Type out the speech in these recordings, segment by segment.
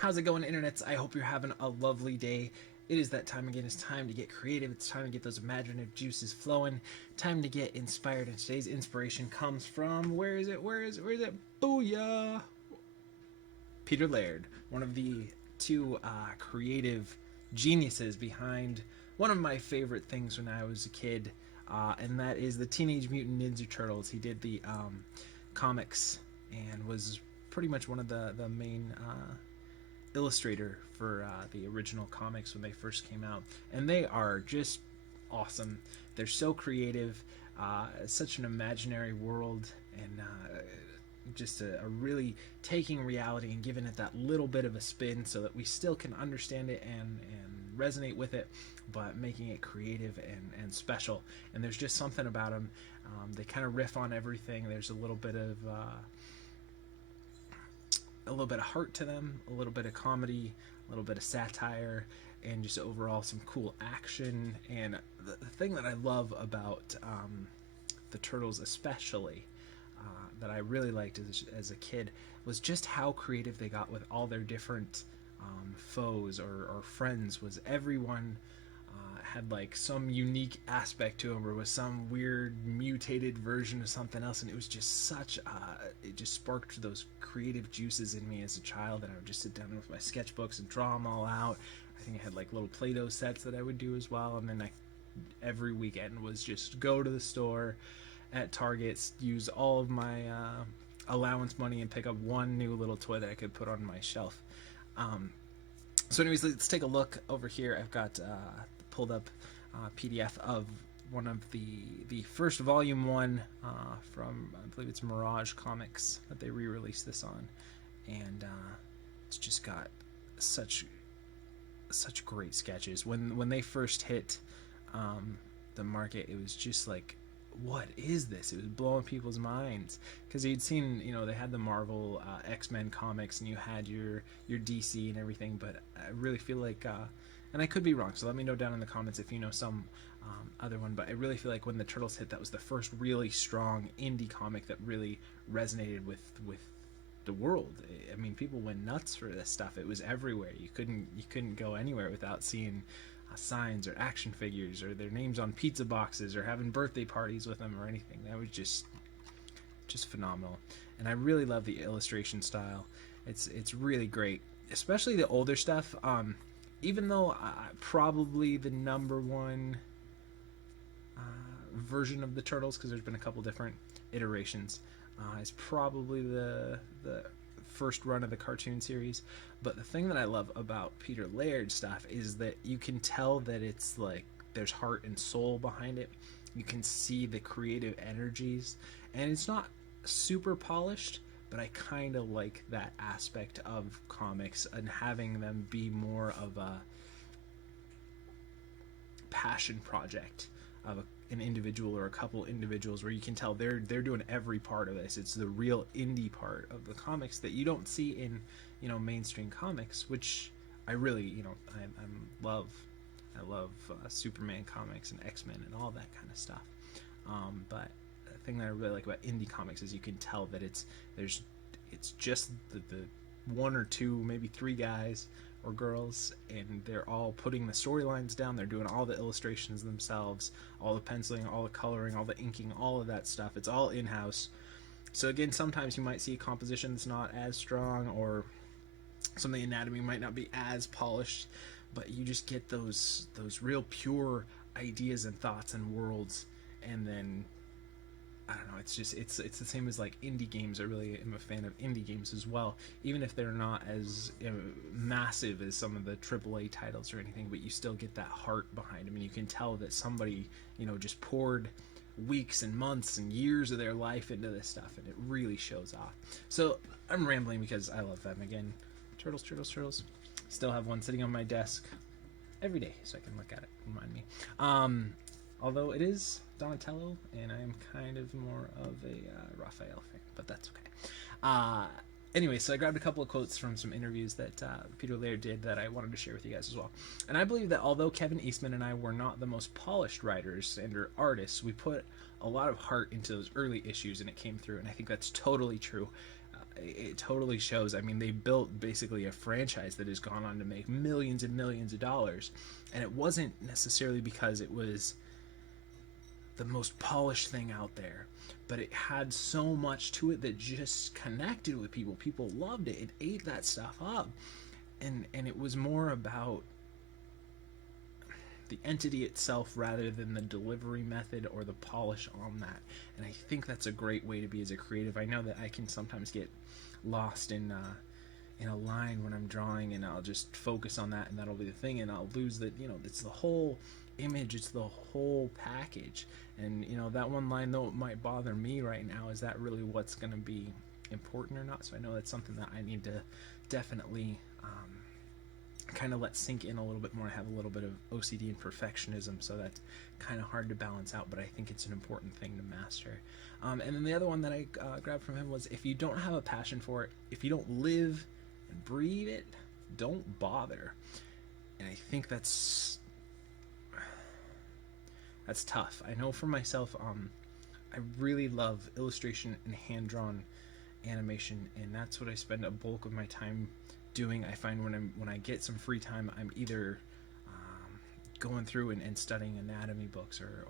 How's it going, internets? I hope you're having a lovely day. It is that time again. It's time to get creative. It's time to get those imaginative juices flowing. Time to get inspired. And today's inspiration comes from, where is it? Booyah! Peter Laird, one of the two creative geniuses behind one of my favorite things when I was a kid, and that is the Teenage Mutant Ninja Turtles. He did the comics and was pretty much one of the main illustrator for the original comics when they first came out, and they are just awesome. They're so creative, such an imaginary world, and just a really taking reality and giving it that little bit of a spin so that we still can understand it and resonate with it, but making it creative and special. And there's just something about them. They kind of riff on everything. There's a little bit of heart to them, a little bit of comedy, a little bit of satire, and just overall some cool action. And the thing that I love about the Turtles especially, that I really liked as a kid, was just how creative they got with all their different foes or friends. Was everyone had like some unique aspect to them, or was some weird mutated version of something else, and it was just such it just sparked those creative juices in me as a child, and I would just sit down with my sketchbooks and draw them all out. I think I had like little Play-Doh sets that I would do as well, and then every weekend was just go to the store at Target, use all of my allowance money and pick up one new little toy that I could put on my shelf. So anyways, let's take a look over here. I've got pulled up PDF of one of the first volume one from, I believe it's Mirage Comics, that they re-released this on, and it's just got such great sketches. When they first hit the market, it was just like, what is this? It was blowing people's minds, because you'd seen, they had the Marvel X-Men comics, and you had your DC and everything, but I really feel like, and I could be wrong, so let me know down in the comments if you know some other one, but I really feel like when the Turtles hit, that was the first really strong indie comic that really resonated with the world. I mean, people went nuts for this stuff. It was everywhere. You couldn't go anywhere without seeing signs or action figures or their names on pizza boxes or having birthday parties with them or anything. That was just phenomenal. And I really love the illustration style. It's really great, especially the older stuff. Even though probably the number one version of the Turtles, because there's been a couple different iterations, is probably the first run of the cartoon series. But the thing that I love about Peter Laird stuff is that you can tell that it's like there's heart and soul behind it. You can see the creative energies, and it's not super polished, but I kind of like that aspect of comics and having them be more of a passion project of an individual or a couple individuals, where you can tell they're doing every part of this. It's the real indie part of the comics that you don't see in mainstream comics, which I really I love Superman comics and X-Men and all that kind of stuff. But the thing that I really like about indie comics is you can tell that it's just the one or two, maybe three guys or girls, and they're all putting the storylines down. They're doing all the illustrations themselves, all the penciling, all the coloring, all the inking, all of that stuff. It's all in-house. So again, sometimes you might see a composition that's not as strong, or some of the anatomy might not be as polished, but you just get those real pure ideas and thoughts and worlds. And then I don't know, it's the same as like indie games. I really am a fan of indie games as well, even if they're not as massive as some of the AAA titles or anything, but you still get that heart behind them, and you can tell that somebody just poured weeks and months and years of their life into this stuff, and it really shows off. So I'm rambling because I love them. Again, Turtles. Still have one sitting on my desk every day so I can look at it, remind me. Although it is Donatello, and I am kind of more of a Raphael fan, but that's okay. Anyway, so I grabbed a couple of quotes from some interviews that Peter Laird did that I wanted to share with you guys as well. And I believe that although Kevin Eastman and I were not the most polished writers and or artists, we put a lot of heart into those early issues, and it came through, and I think that's totally true. it totally shows. I mean, they built basically a franchise that has gone on to make millions and millions of dollars, and it wasn't necessarily because it was the most polished thing out there, but it had so much to it that just connected with people. People loved it. It ate that stuff up, and it was more about the entity itself rather than the delivery method or the polish on that. And I think that's a great way to be as a creative. I know that I can sometimes get lost in a line when I'm drawing, and I'll just focus on that, and that'll be the thing, and I'll lose that. It's the whole image, it's the whole package. And that one line, though it might bother me right now, is that really what's going to be important or not? So I know that's something that I need to definitely kind of let sink in a little bit more. I have a little bit of OCD and perfectionism, so that's kind of hard to balance out, but I think it's an important thing to master. And then the other one that I grabbed from him was, if you don't have a passion for it, if you don't live and breathe it, don't bother. And I think that's tough. I know for myself, I really love illustration and hand-drawn animation, and that's what I spend a bulk of my time doing. I find when I get some free time, I'm either going through and studying anatomy books or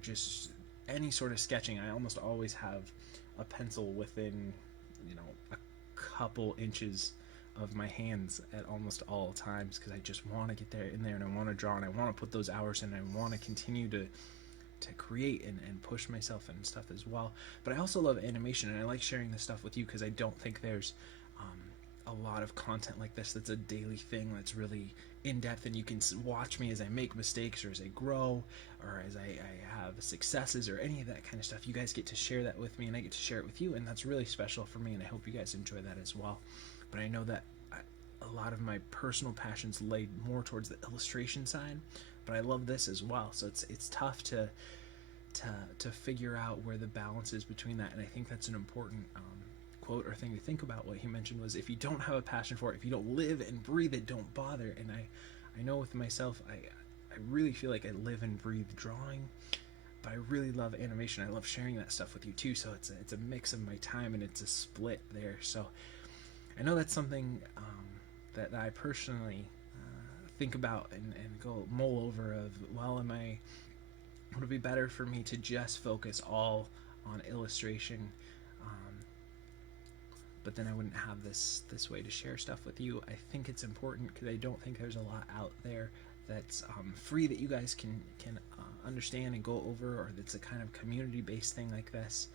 just any sort of sketching. I almost always have a pencil within a couple inches of my hands at almost all times, because I just want to get in there and I want to draw, and I want to put those hours in, and I want to continue to create and push myself and stuff as well. But I also love animation, and I like sharing this stuff with you, because I don't think there's a lot of content like this that's a daily thing, that's really in-depth, and you can watch me as I make mistakes, or as I grow, or as I have successes, or any of that kind of stuff. You guys get to share that with me, and I get to share it with you, and that's really special for me, and I hope you guys enjoy that as well. But I know that a lot of my personal passions lay more towards the illustration side, but I love this as well, so it's tough to figure out where the balance is between that. And I think that's an important quote or thing to think about. What he mentioned was, if you don't have a passion for it, if you don't live and breathe it, don't bother. And I know with myself, I really feel like I live and breathe drawing, but I really love animation. I love sharing that stuff with you too, so it's a mix of my time, and it's a split there. So I know that's something that I personally think about and go mull over of, well, would it be better for me to just focus all on illustration, but then I wouldn't have this way to share stuff with you. I think it's important, because I don't think there's a lot out there that's free that you guys can understand and go over, or that's a kind of community-based thing like this.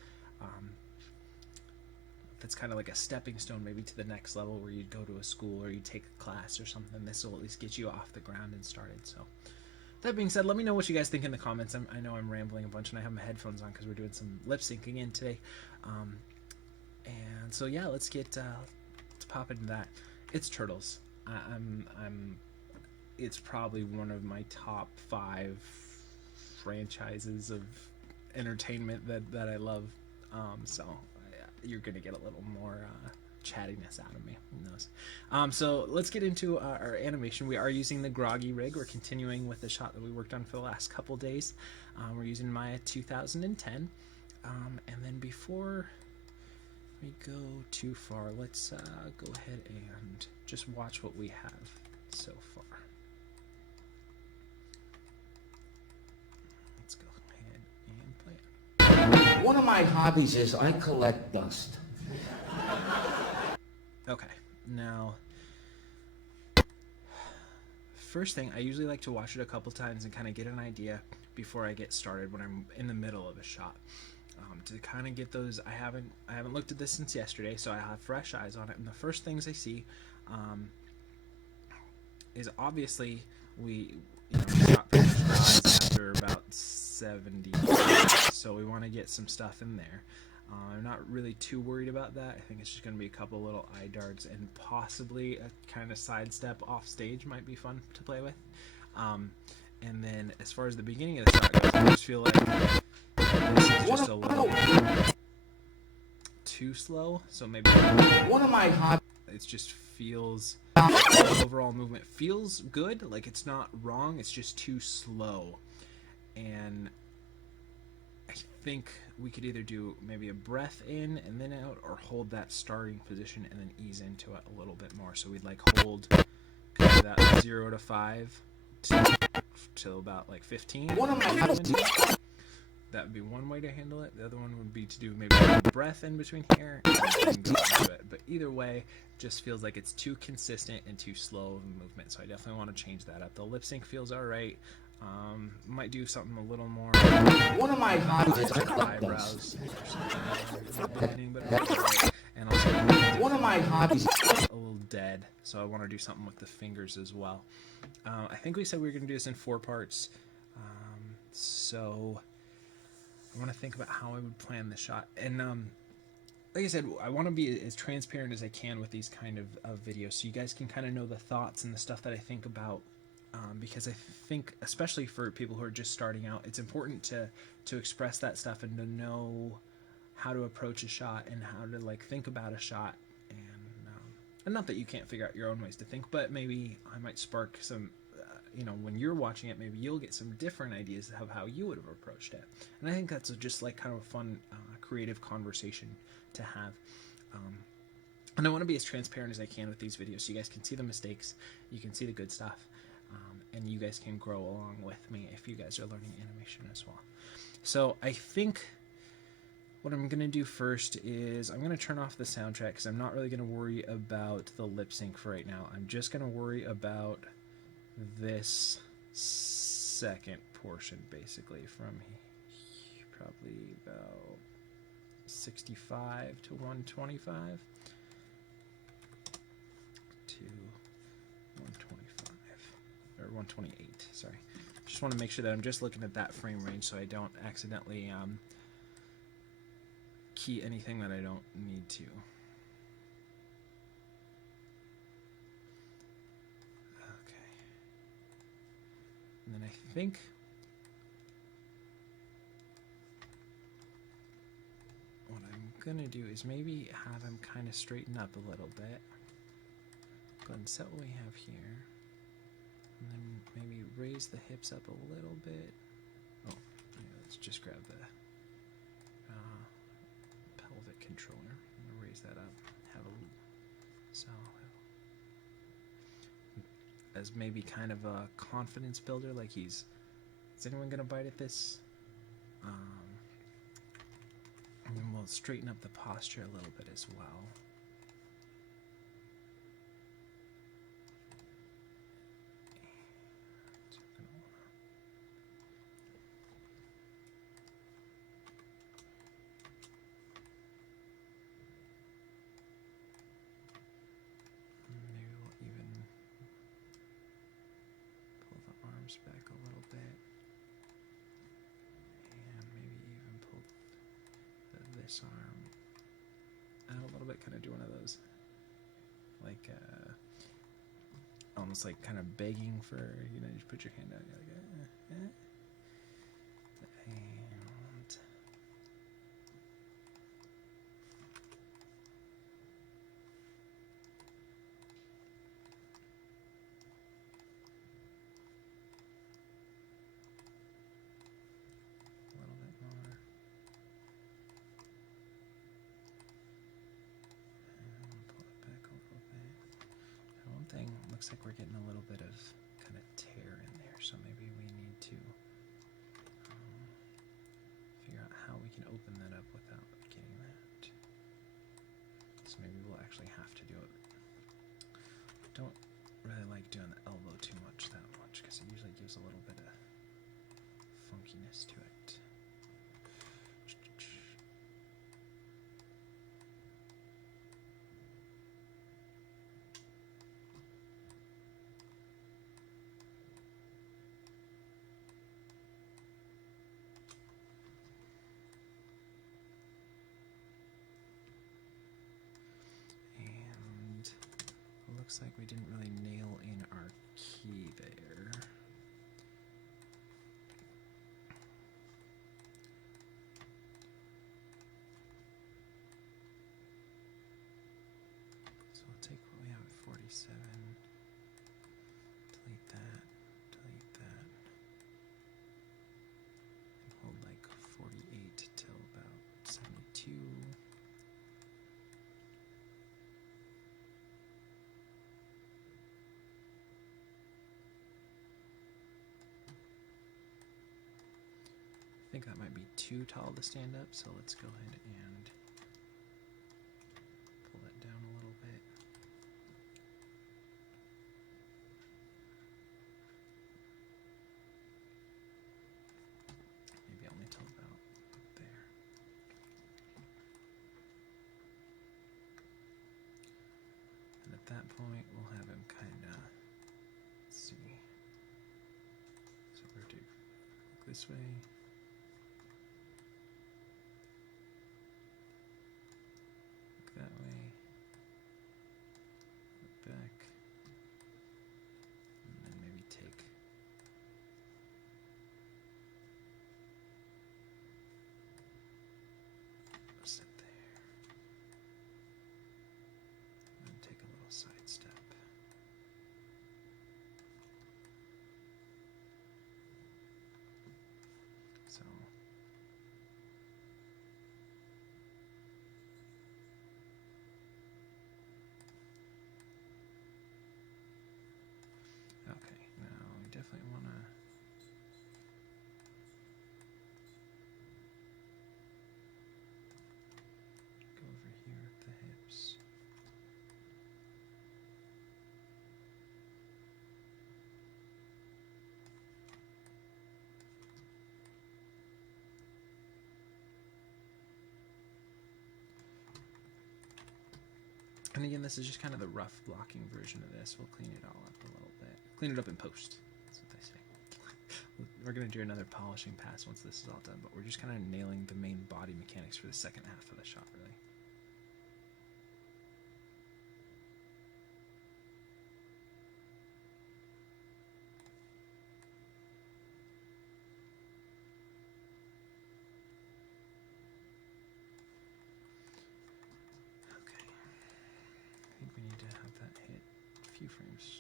That's kind of like a stepping stone maybe to the next level, where you'd go to a school or you'd take a class or something. This will at least get you off the ground and started. So that being said, let me know what you guys think in the comments. I know I'm rambling a bunch, and I have my headphones on because we're doing some lip syncing in today. And so yeah, let's pop into that. It's Turtles. It's probably one of my top 5 franchises of entertainment that I love. So you're gonna get a little more chattiness out of me. Who knows? So let's get into our animation. We are using the Groggy rig. We're continuing with the shot that we worked on for the last couple days. We're using Maya 2010. And then before we go too far, let's go ahead and just watch what we have so far. Let's go ahead and play it. One of my hobbies is I collect dust. Okay, now, first thing, I usually like to watch it a couple times and kind of get an idea before I get started when I'm in the middle of a shot. To kind of get those, I haven't looked at this since yesterday, so I have fresh eyes on it. And the first things I see is obviously we shot pretty much our eyes after about 70, so we want to get some stuff in there. I'm not really too worried about that. I think it's just going to be a couple little eye darts, and possibly a kind of sidestep off stage might be fun to play with. And then as far as the beginning of the shot goes, I just feel like this is just a little too slow, so maybe it just feels, the overall movement feels good, like it's not wrong, it's just too slow. And I think we could either do maybe a breath in and then out, or hold that starting position and then ease into it a little bit more. So we'd like hold kind of that 0 to 5 to about like 15. That would be one way to handle it. The other one would be to do maybe a breath in between here and then go into it. But either way, just feels like it's too consistent and too slow of a movement. So I definitely want to change that up. The lip sync feels all right. Might do something a little more. One of my hobbies is eyebrows. And also one of my hobbies a little dead. So I want to do something with the fingers as well. I think we said we were going to do this in 4 parts. So I want to think about how I would plan the shot. And like I said, I want to be as transparent as I can with these kind of videos, so you guys can kind of know the thoughts and the stuff that I think about. Because I think, especially for people who are just starting out, it's important to express that stuff and to know how to approach a shot and how to like think about a shot. And not that you can't figure out your own ways to think, but maybe I might spark some. When you're watching it, maybe you'll get some different ideas of how you would have approached it. And I think that's just like kind of a fun, creative conversation to have. And I want to be as transparent as I can with these videos, so you guys can see the mistakes, you can see the good stuff, and you guys can grow along with me if you guys are learning animation as well. So I think what I'm going to do first is I'm going to turn off the soundtrack, because I'm not really going to worry about the lip sync for right now. I'm just going to worry about this second portion, basically from probably about 65 to 125 to 125 or 128. Sorry, just want to make sure that I'm just looking at that frame range so I don't accidentally key anything that I don't need to. And then I think what I'm going to do is maybe have him kind of straighten up a little bit. Go ahead and set what we have here. And then maybe raise the hips up a little bit. Oh, yeah, let's just grab the pelvic controller. I'm going to raise that up. Have a so as maybe kind of a confidence builder, like is anyone gonna bite at this? And then we'll straighten up the posture a little bit as well. Back a little bit, and maybe even pull this arm out a little bit, kind of do one of those like almost like kind of begging for, you just put your hand out, you're like and looks like we're getting a little bit of kind of tear in there, so maybe we need to figure out how we can open that up without getting that. So maybe we'll actually have to do it. Don't really like doing the elbow too much that much, because it usually gives a little bit of funkiness to it. Looks like we didn't really nail in our key there. So we'll take what we have at 47, delete that, and hold like 48 to think that might be too tall to stand up, so let's go ahead and pull that down a little bit. Maybe only till about there. And at that point, we'll have him kind of, let's see. So we're to look this way. Look that way. Look back. And then maybe take sit there. And then take a little side step. So okay, now we definitely want to go over here at the hips. And again, this is just kind of the rough blocking version of this. We'll clean it all up a little bit. Clean it up in post. That's what they say. We're going to do another polishing pass once this is all done, but we're just kind of nailing the main body mechanics for the second half of the shot, really. We need to have that hit a few frames.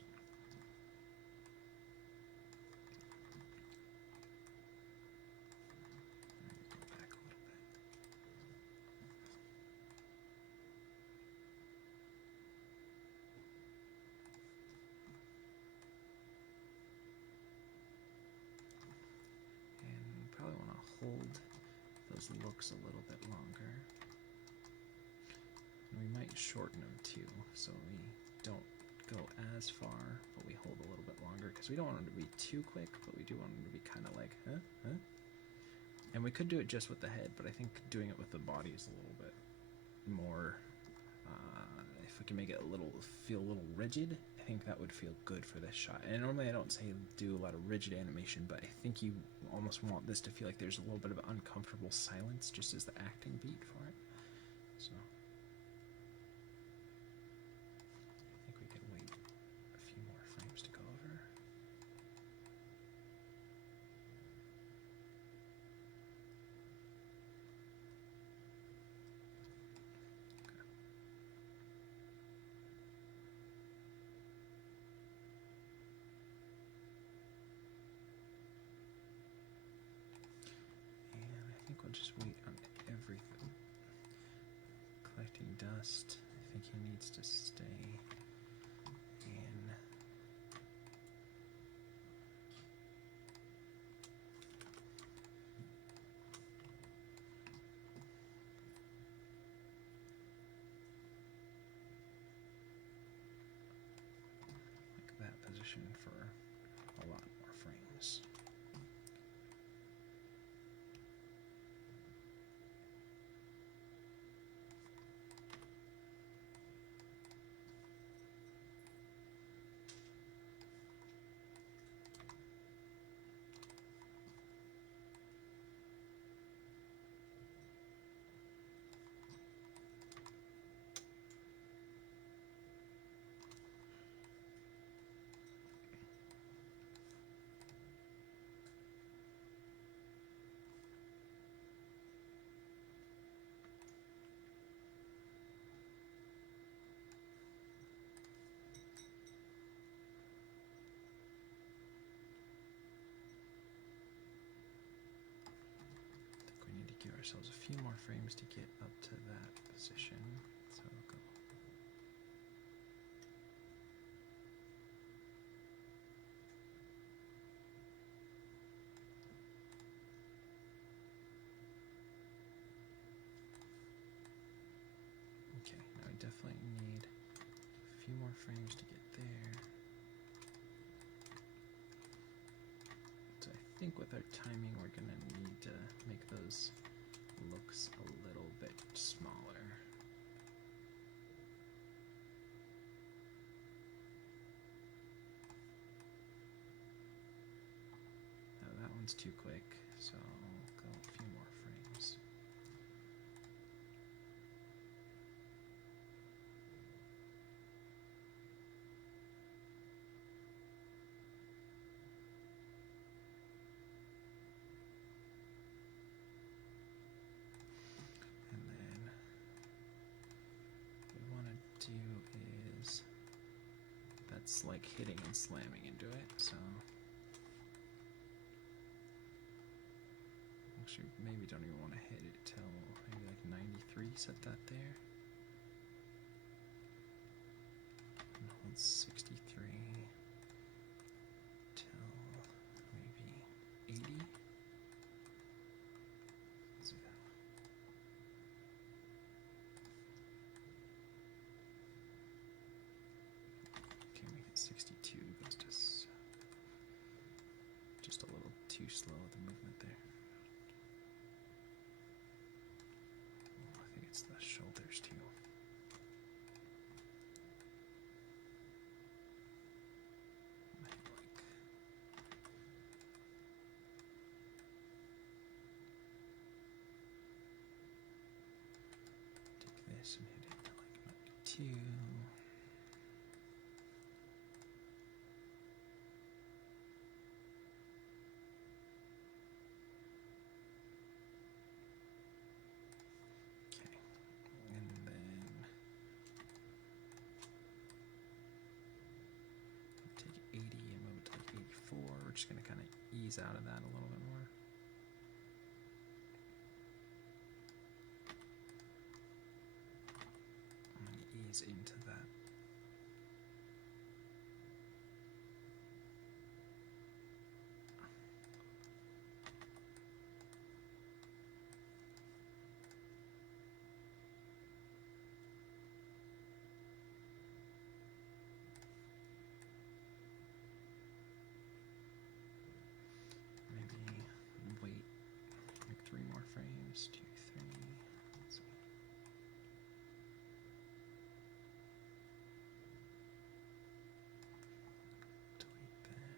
Go back a little bit. And probably want to hold those looks a little bit longer. We might shorten them too, so we don't go as far, but we hold a little bit longer, because we don't want them to be too quick, but we do want them to be kind of like, huh? And we could do it just with the head, but I think doing it with the body is a little bit more, if we can make it feel a little rigid, I think that would feel good for this shot. And normally I don't say do a lot of rigid animation, but I think you almost want this to feel like there's a little bit of uncomfortable silence, just as the acting beat for it. So to go over. Okay. And I think we'll just wait on everything. Collecting dust. I think he needs to stay in. Position for a lot more frames. Ourselves a few more frames to get up to that position. So we'll go. frames to get there. So I think with our timing, we're going to need to make those looks a little bit smaller. Now that one's too quick, so I'll go a few more frames. That's like hitting and slamming into it, so actually maybe don't even want to hit it till maybe like 93, set that there. And hold 63 till maybe 80. Let's do that. Okay, make it 62 goes to just a little too slow with the movement there. Oh, I think it's the shoulders too. Take this and hit it to like 92. We're just going to kind of ease out of that a little bit more. I'm going to ease into that. Frames, 2, 3. Let's see. Delete that.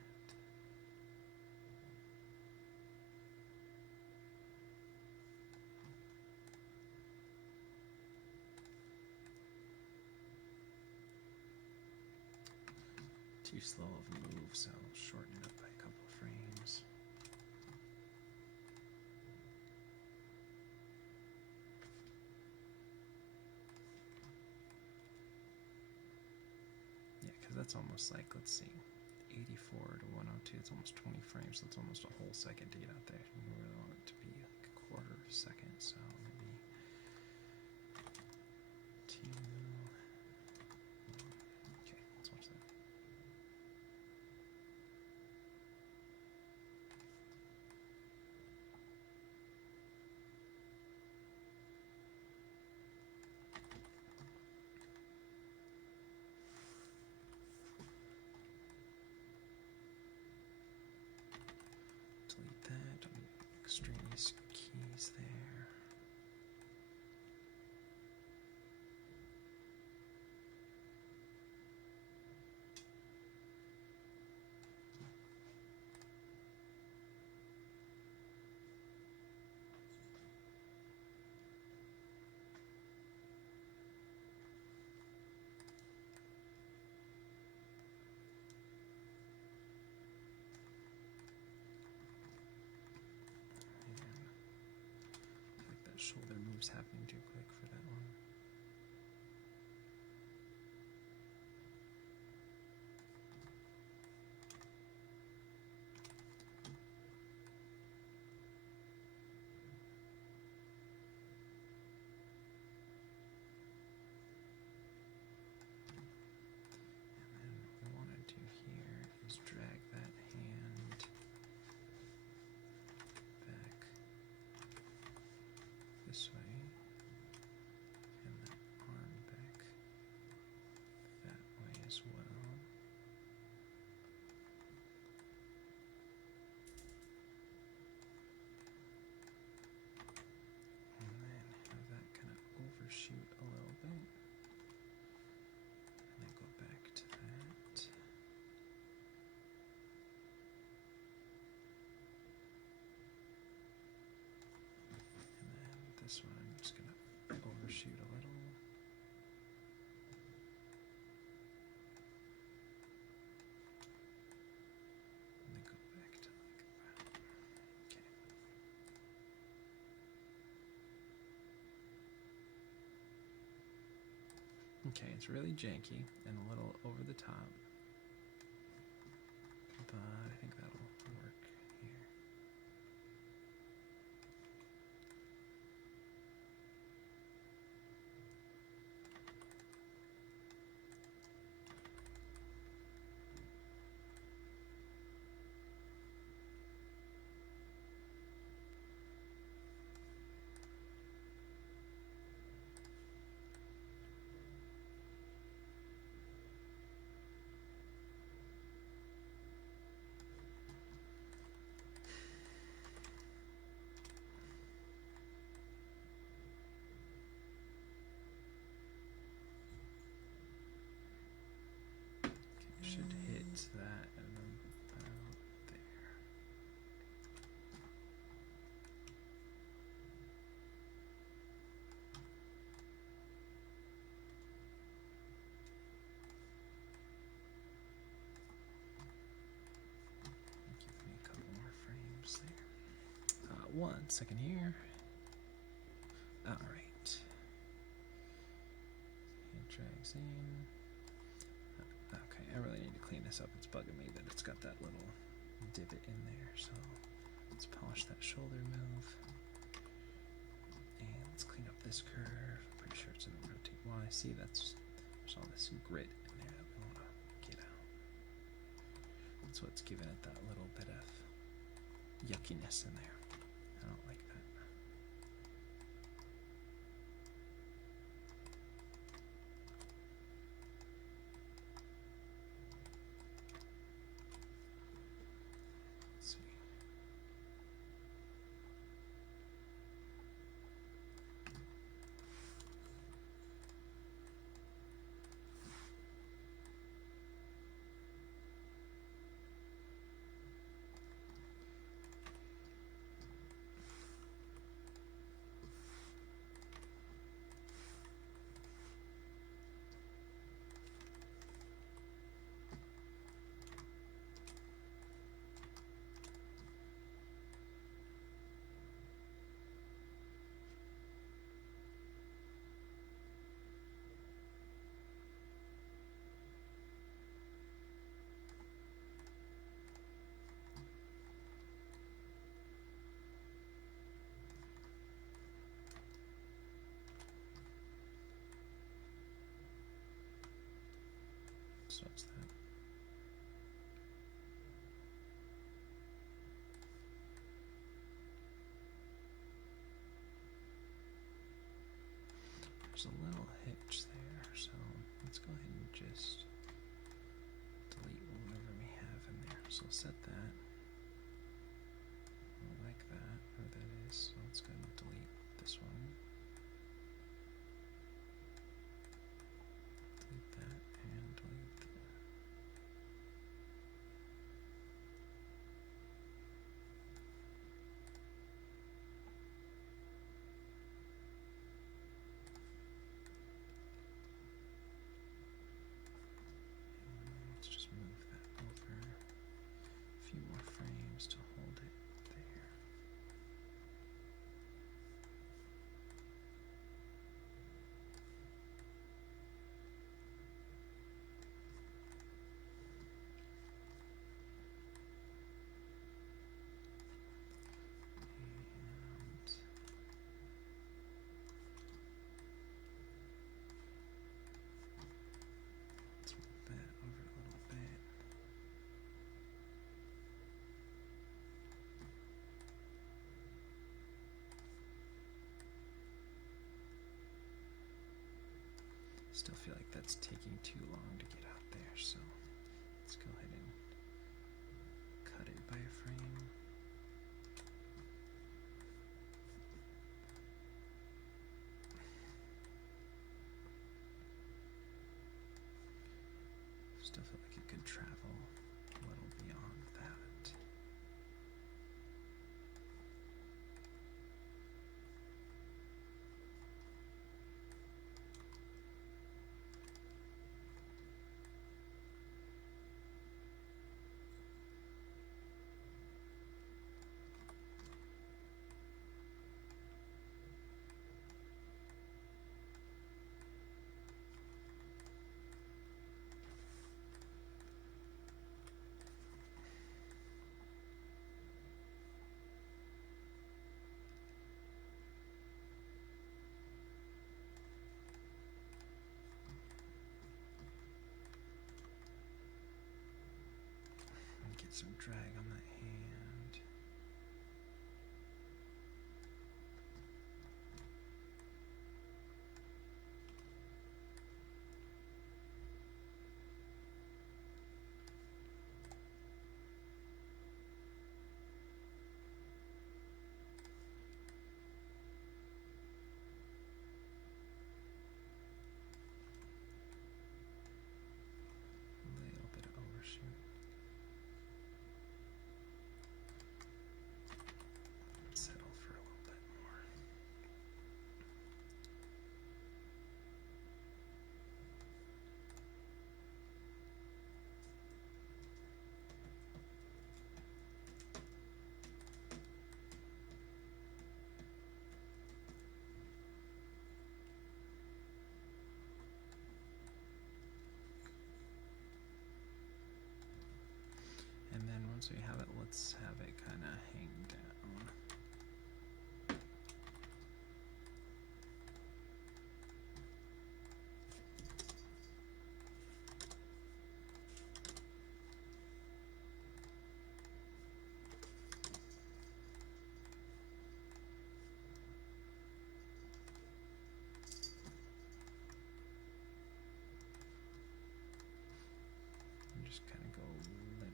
Too slow of a move, so I'll shorten it up by a couple of frames. That's almost like, let's see, 84 to 102, it's almost 20 frames, so it's almost a whole second to get out there. We really want it to be like a quarter of a second, so maybe 2. Okay, let's watch that. Delete that, don't need extraneous keys there. Shoulder moves happening too quick for that one. And then what we want to do here is drag that hand back this way. Okay, it's really janky and a little over the top, but I think that'll work here. Should hit that and then about there. Give me a couple more frames there. 1 second here. All right. It drags in. Okay, I really need to clean this up. It's bugging me that it's got that little divot in there. So let's polish that shoulder move. And let's clean up this curve. Pretty sure it's in the rotate Y. See, there's all this grit in there that we want to get out. That's what's giving it that little bit of yuckiness in there. I don't like that. So what's that? There's a little hitch there, so let's go ahead and just delete whatever we have in there. So we'll set that like that, or that is. So let's go ahead and delete this one. Delete that and delete that. Let's just move that over a few more frames to hold it there. And let's move that over a little bit. Still feel like that's taking too long to get out there, so let's go ahead and cut it by a frame. Still feel like it could travel a little beyond that. once we have it, let's have it kind of hang down. Just kind of go limp.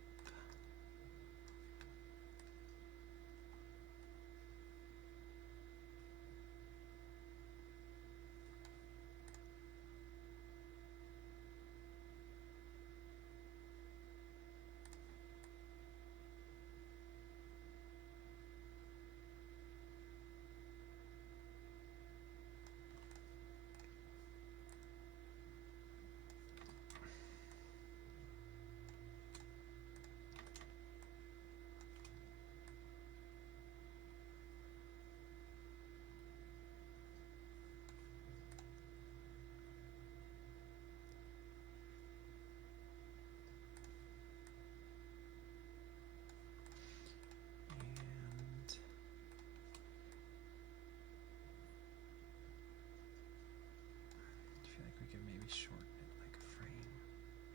Maybe shorten it like a frame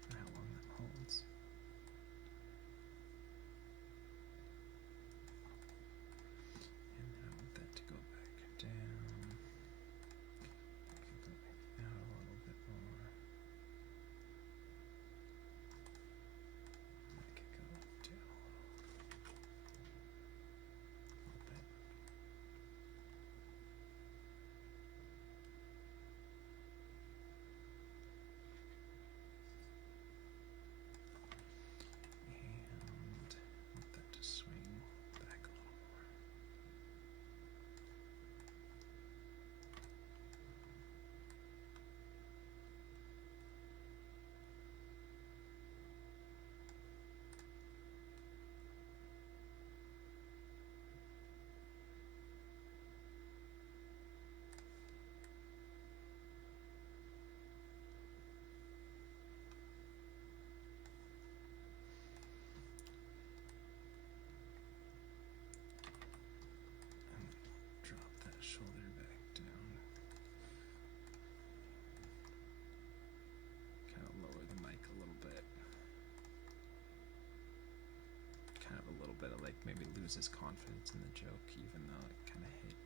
for how long that holds. And then I want that to go back down. I can go back out a little bit more. I could go down a little bit. And want that to swing back a little more. Drop that shoulder back down. Kind of lower the mic a little bit. Kind of a little bit of like maybe loses confidence in the joke, even though it kind of hit.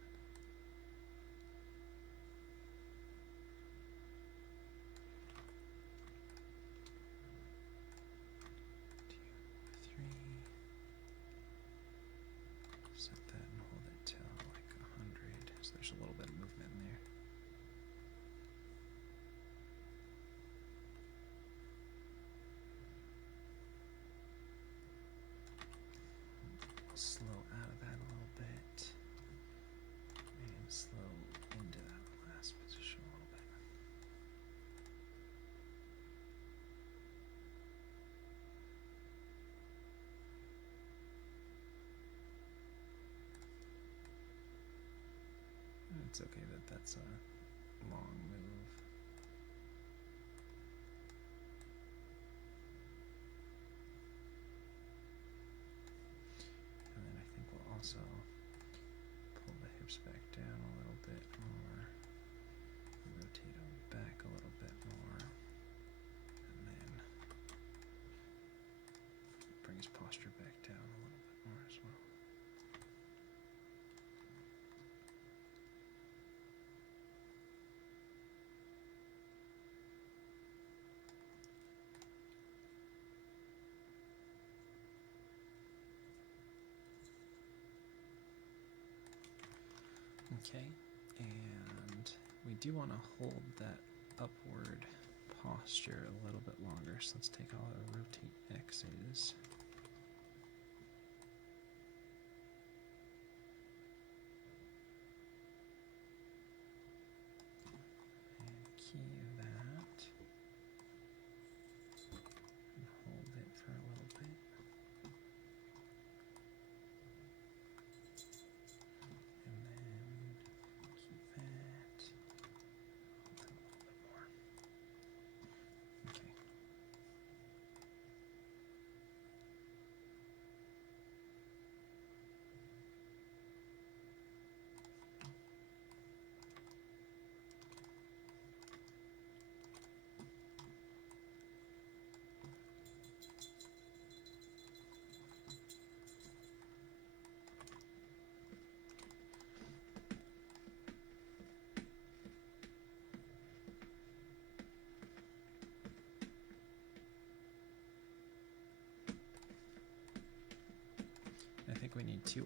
Two, three. Set that and hold it till like 100. So there's a little bit of movement in there. Slow out of that a little bit. And slow into that last position a little bit. It's okay that that's a long move. And then I think we'll also pull the hips back down a little bit more. Rotate them back a little bit more. And then bring his posture back down a little bit more as well. Okay, and we do want to hold that upward posture a little bit longer, so let's take all our rotate X's. And key that. And hold it for a little bit. And then keep that. Hold it a little bit more. Okay. we need to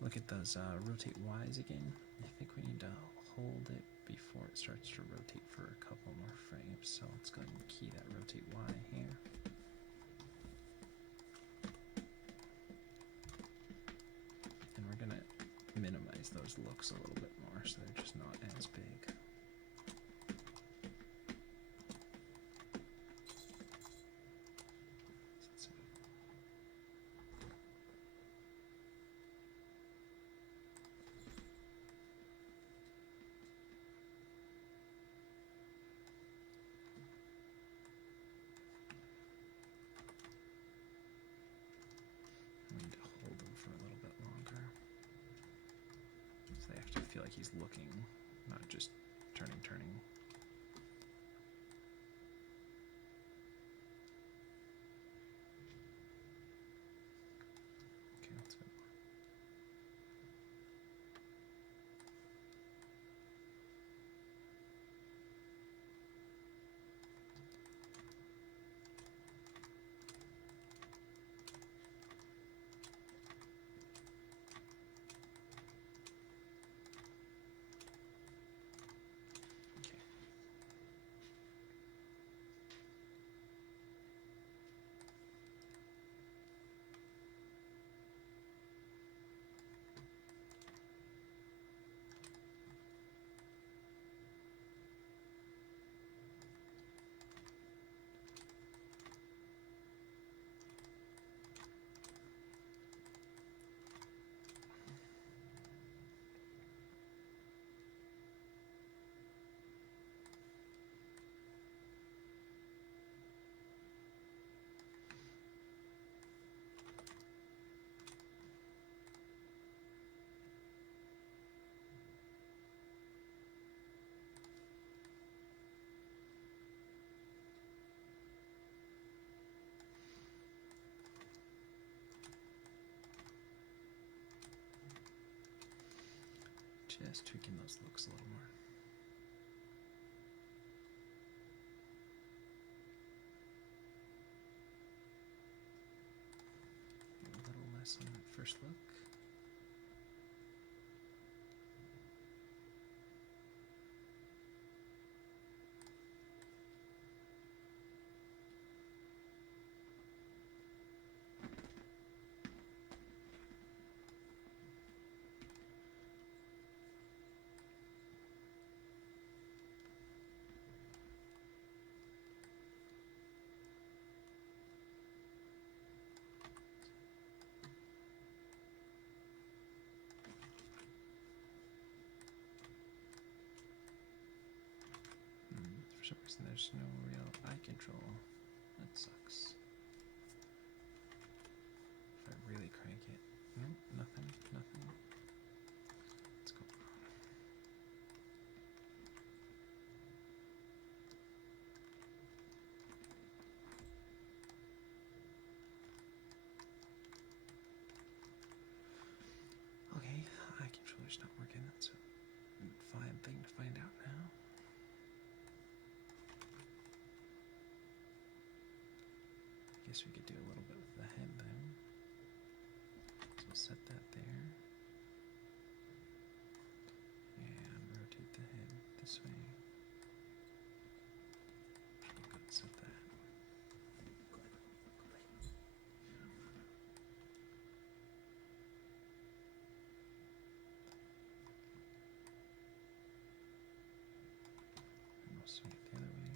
look at those rotate Ys again. I think we need to hold it before it starts to rotate for a couple more frames. So let's go ahead and key that rotate Y here. And we're gonna minimize those looks a little bit more so they're just not as big. Feel like he's looking, not just turning. Okay, that's good. Just tweaking those looks a little more. A little less on that first look. For some reason there's no real eye control. That sucks. If I really crank it. Nope, nothing. Let's go. Okay, eye controller's not working. That's a fine thing to find out now. Guess we could do a little bit with the head then. So we'll set that there. And rotate the head this way. We'll go and set that. And we'll swing it the other way.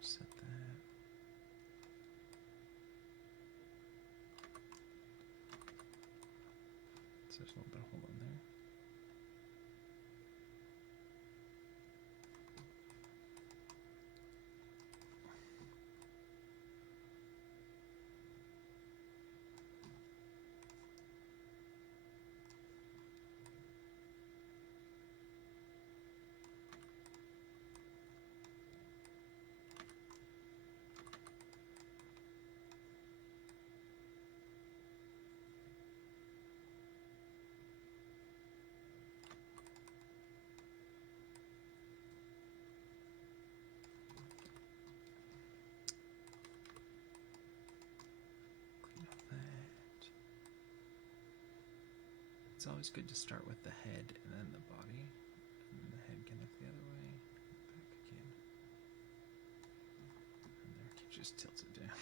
Set that. So there's a little bit of hole in there. it's always good to start with the head and then the body, and then the head can look the other way, back again, and there, just tilt it down.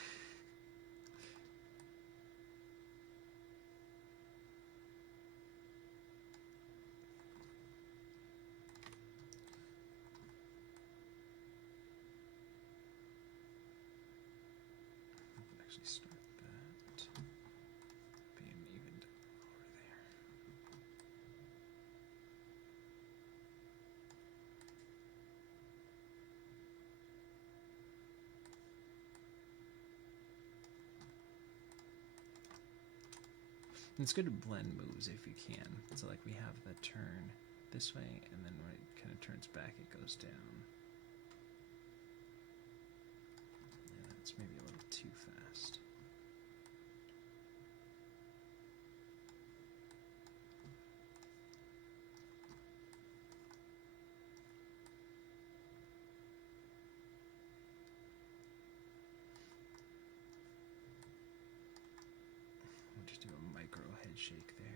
Actually start that being evened over there. And it's good to blend moves if you can. So like we have the turn this way, and then when it kind of turns back, it goes down. Yeah, that's maybe a little too fast. We'll just do a micro head shake there.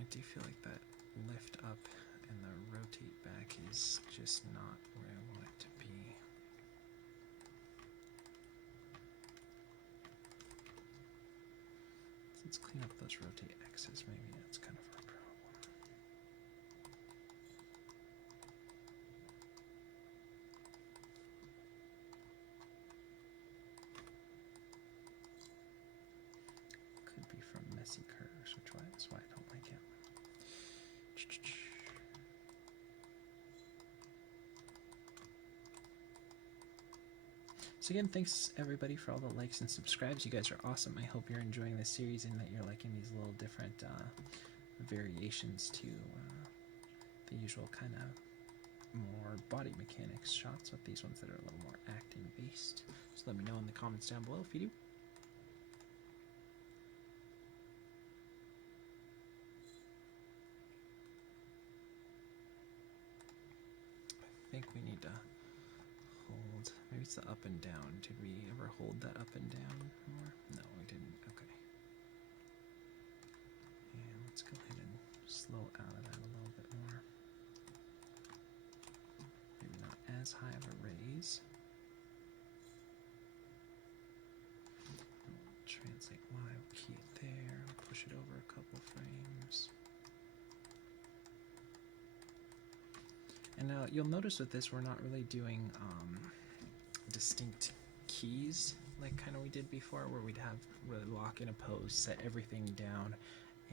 I do feel like that lift up and the rotate back is just not where I want it to be. So let's clean up those rotate X's, maybe that's kind of our problem. Could be from messy curves, that's why I don't like it. So again, thanks everybody for all the likes and subscribes. You guys are awesome. I hope you're enjoying this series and that you're liking these little different variations to the usual kind of more body mechanics shots with these ones that are a little more acting based. So let me know in the comments down below if you do. I think we need to hold, maybe it's the up and down. Did we ever hold that up and down more? No, we didn't. Okay. And let's go ahead and slow out of that a little bit more. Maybe not as high of a raise. We'll translate Y, we'll key it there, push it over a couple frames. And now you'll notice with this, we're not really doing distinct keys like kind of we did before, where we'd have really lock in a pose, set everything down,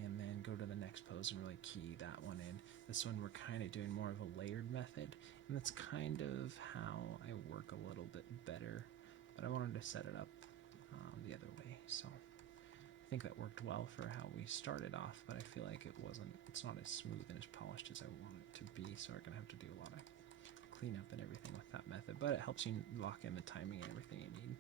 and then go to the next pose and really key that one in. This one we're kind of doing more of a layered method, and that's kind of how I work a little bit better, but I wanted to set it up the other way. So I think that worked well for how we started off, but I feel like it's not as smooth and as polished as I want it to be, so we're gonna have to do a lot of cleanup and everything with that method, but it helps you lock in the timing and everything you need.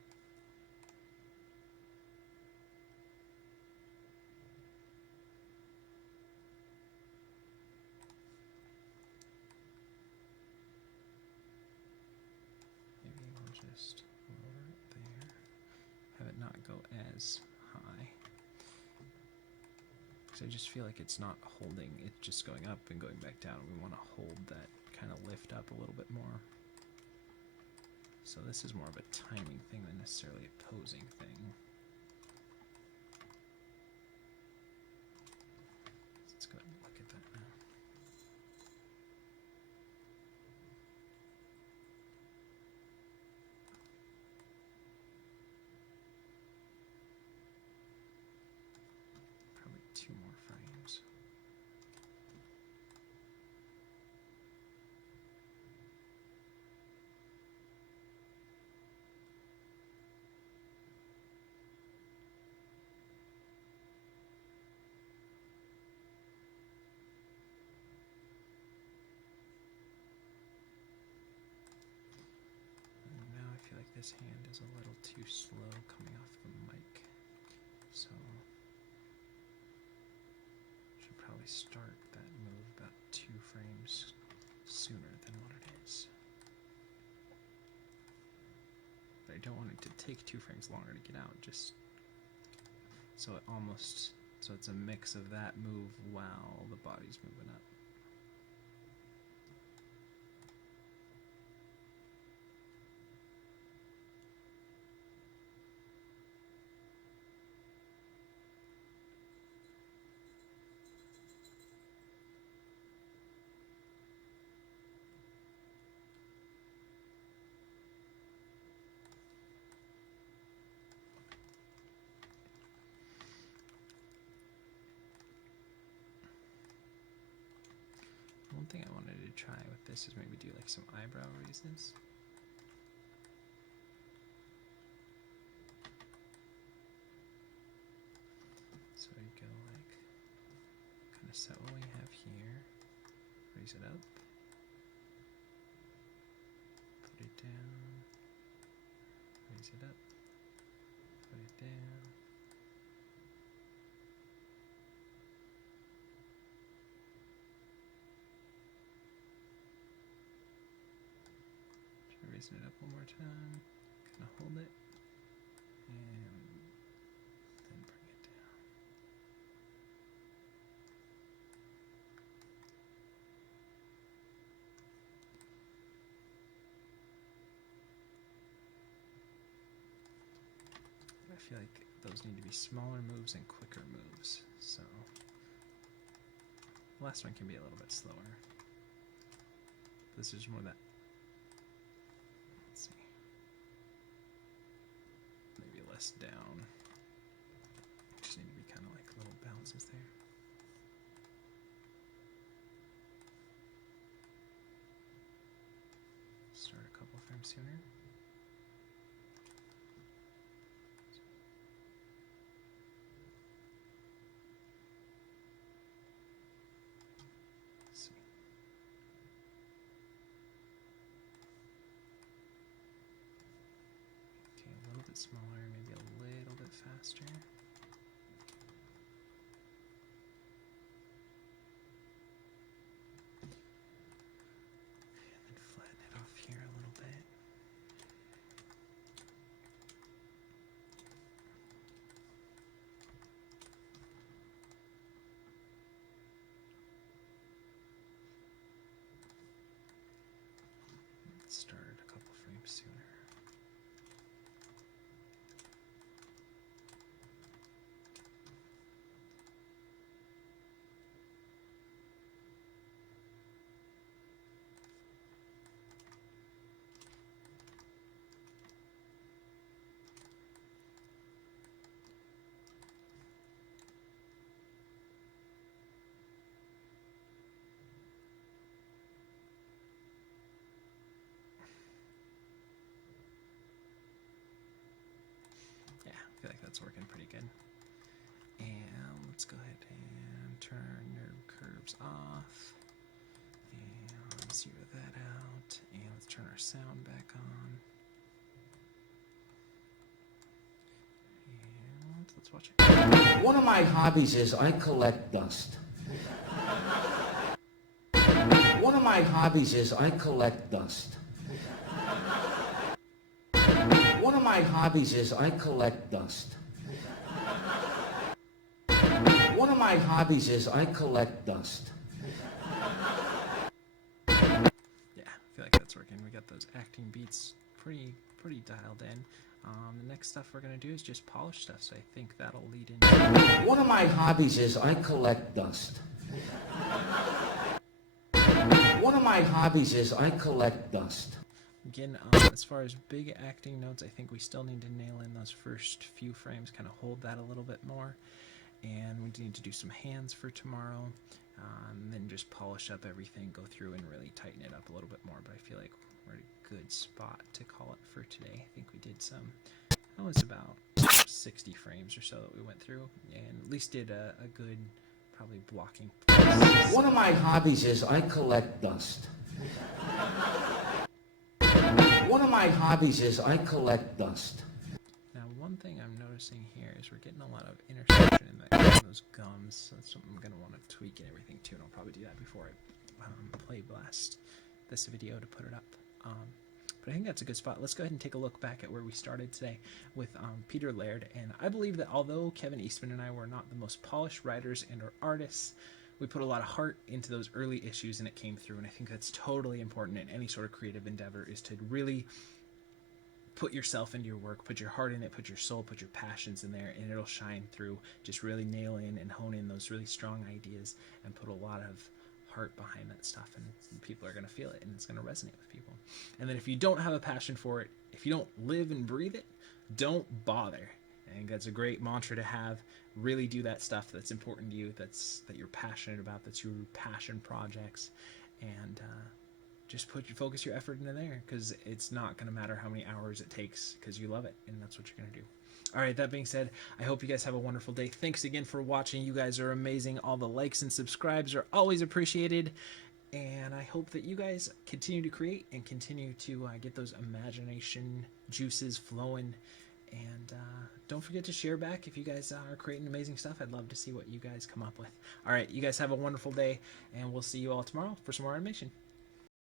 Maybe we'll just lower it there, have it not go as high. I just feel like it's not holding, it's just going up and going back down. We want to hold that kind of lift up a little bit more. So this is more of a timing thing than necessarily a posing thing. Let's go ahead and look at that now. this hand is a little too slow coming off the mic, so should probably start that move about 2 frames sooner than what it is. But I don't want it to take 2 frames longer to get out, just so it's a mix of that move while the body's moving up. One thing I wanted to try with this is maybe do like some eyebrow raises. So you go like, kind of set what we have here, raise it up, put it down, raise it up, put it down. Raising it up one more time, kind of hold it, and then bring it down. I feel like those need to be smaller moves and quicker moves, so the last one can be a little bit slower. This is more that. Down. Just need to be kind of like little bounces there. Start a couple frames sooner. Let's see. Okay, a little bit smaller. Faster. And then flatten it off here a little bit. Let's start a couple frames sooner. I feel like that's working pretty good. And let's go ahead and turn your curves off. And zero that out. And let's turn our sound back on. And let's watch it. One of my hobbies is I collect dust. One of my hobbies is I collect dust. One of my hobbies is I collect dust. One of my hobbies is I collect dust. Yeah, I feel like that's working. We got those acting beats pretty dialed in. The next stuff we're gonna do is just polish stuff, so I think that'll lead in. One of my hobbies is I collect dust. One of my hobbies is I collect dust. Again, as far as big acting notes, I think we still need to nail in those first few frames, kind of hold that a little bit more. And we need to do some hands for tomorrow, and then just polish up everything, go through and really tighten it up a little bit more. But I feel like we're at a good spot to call it for today. I think we did that was about 60 frames or so that we went through, and at least did a good, probably blocking. One of my hobbies is I collect dust. One of my hobbies is I collect dust. Now, one thing I'm noticing here is we're getting a lot of intersection in those gums. So that's something I'm going to want to tweak and everything too, and I'll probably do that before I play blast this video to put it up. But I think that's a good spot. Let's go ahead and take a look back at where we started today with Peter Laird. And I believe that although Kevin Eastman and I were not the most polished writers and or artists, we put a lot of heart into those early issues and it came through. And I think that's totally important in any sort of creative endeavor, is to really put yourself into your work, put your heart in it, put your soul, put your passions in there, and it'll shine through. Just really nail in and hone in those really strong ideas and put a lot of heart behind that stuff, and people are going to feel it and it's going to resonate with people. And then if you don't have a passion for it, if you don't live and breathe it, don't bother. I think that's a great mantra to have. Really do that stuff that's important to you, that you're passionate about, that's your passion projects, and just focus your effort into there, because it's not going to matter how many hours it takes, because you love it and that's what you're going to do. All right, that being said, I hope you guys have a wonderful day. Thanks again for watching. You guys are amazing. All the likes and subscribes are always appreciated. And I hope that you guys continue to create and continue to get those imagination juices flowing. And don't forget to share back if you guys are creating amazing stuff. I'd love to see what you guys come up with. All right, you guys have a wonderful day, and we'll see you all tomorrow for some more animation.